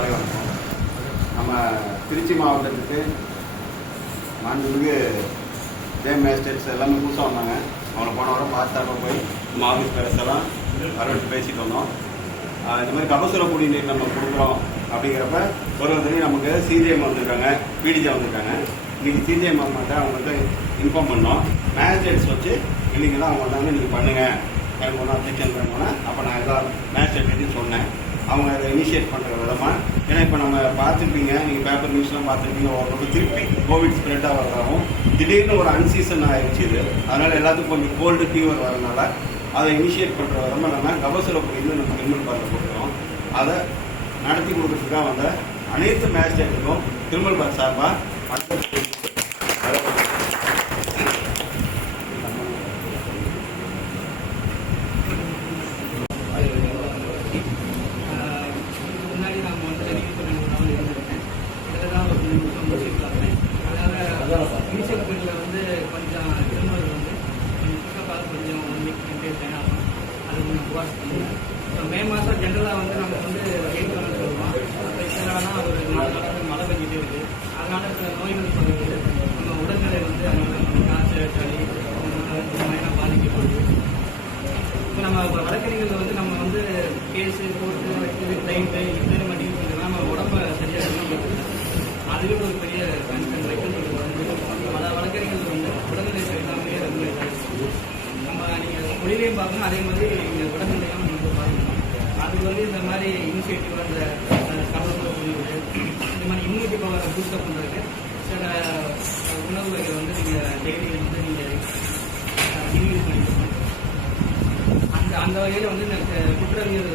காலை வணக்கம் நம்ம திருச்சி மாவட்டத்துக்கு மாண்புமிகு டேம் மேஜிஸ்ட்ரேட்ஸ் எல்லாமே புதுசாக வந்தாங்க. அவங்கள போன வாரம் பார்த்தாப்ப போய் நம்ம ஆஃபீஸ் பேரஸெல்லாம் வரவேற்று பேசிட்டு வந்தோம். இந்த மாதிரி கபசுர குடிநீர் நம்ம கொடுக்குறோம் அப்படிங்கிறப்ப ஒரு ஒருத்தரையும் நமக்கு சிஜிஎம் வந்திருக்காங்க பிடிஜே வந்திருக்காங்க. இன்னைக்கு சிஜிஎம் அம்மாட்ட அவங்களுக்கு இன்ஃபார்ம் பண்ணோம். மேஜிஸ்ட்ரேட்ஸ் வச்சு இல்லைங்களா அவங்க வந்தாங்க நீங்கள் பண்ணுங்க. எனக்கு ஒன்றும் அப்ளிகேஷன் வேணும்னா அப்போ நான் எதாவது மேஜிஸ்ட்ரேட் சொன்னேன். அவங்க அதை இனிஷியேட் பண்ணுற விதமாக ஏன்னா இப்போ நம்ம பார்த்துருப்பீங்க நீங்கள் பேப்பர் நியூஸ்லாம் பார்த்துருப்பீங்க ஓரளவுக்கு திருப்பி கோவிட் ஸ்ப்ரெட் ஆகிறதாகவும் திடீர்னு ஒரு அன்சீசன் ஆயிடுச்சு இது. அதனால் எல்லாத்துக்கும் கொஞ்சம் கோல்டு ஃபீவர் வரனால அதை இனிஷியேட் பண்ணுற விதமாக நம்ம கபசுர புரிந்து நம்ம திருமல் பார்த்து கொடுக்குறோம் அதை நடத்தி கொடுக்கறதுக்காக வந்த அனைத்து மேஜிஸ்ட்ரேட்டுக்கும் திருமல் பார் சார்பாக அடுத்த முன்னாடி நாங்கள் வந்து டெலிவரி பண்ண நாள் இருந்திருக்கேன். இதில் தான் ஒரு ரெண்டு நிமிஷம் முடிச்சுட்டு அதனால் இனிஷியல் பெண்ணில் வந்து கொஞ்சம் திருமணம் வந்து கொஞ்சம் பிக்கப்பாக கொஞ்சம் ஒன் வீக் டென் டேஸ் ஆகும் அது கொஞ்சம் வாஷ் பண்ணுவேன் இப்போ மே மாதம் ஜென்ரலாக வந்து நம்ம வந்து வெயில் காலம் சொல்லுவோம். இப்போ இதனாலனா ஒரு நாலு நாளாக மழை பெஞ்சிட்டே இருக்குது அதனால சில நோய்கள் பரவுது நம்ம உடல்நிலை வந்து அதனால நம்ம காய்ச்சல் சளி இந்த மாதிரிலாம் பாதிக்கப்படுது இப்போ நம்ம வழக்கறிஞர்கள் வந்து நம்ம வந்து கேஸு கோர்ட்டு அதுவே ஒரு பெரிய கன்சர்ன் வந்து பல வழக்கறிஞர்கள் வந்து உடல்நிலை சரியில்லாமலே ரொம்ப நம்ம நீங்கள் மொழியிலையும் பார்க்கணும் அதே மாதிரி நீங்கள் உடல்நிலையும் நம்ம வந்து பார்க்கணும். அதுக்கு வந்து இந்த மாதிரி இனிஷியேட்டிவ் அந்த கவர்மெண்ட் முடிவு இந்த மாதிரி இம்யூனிட்டி பவர் பூஸ்டப் பண்ணுறதுக்கு சில உணவு வகைகள் வந்து நீங்கள் டெய்லி வந்து நீங்கள் இன்யூஸ் பண்ணிக்கணும். அந்த அந்த வகையில் வந்து எனக்கு குற்றவியல்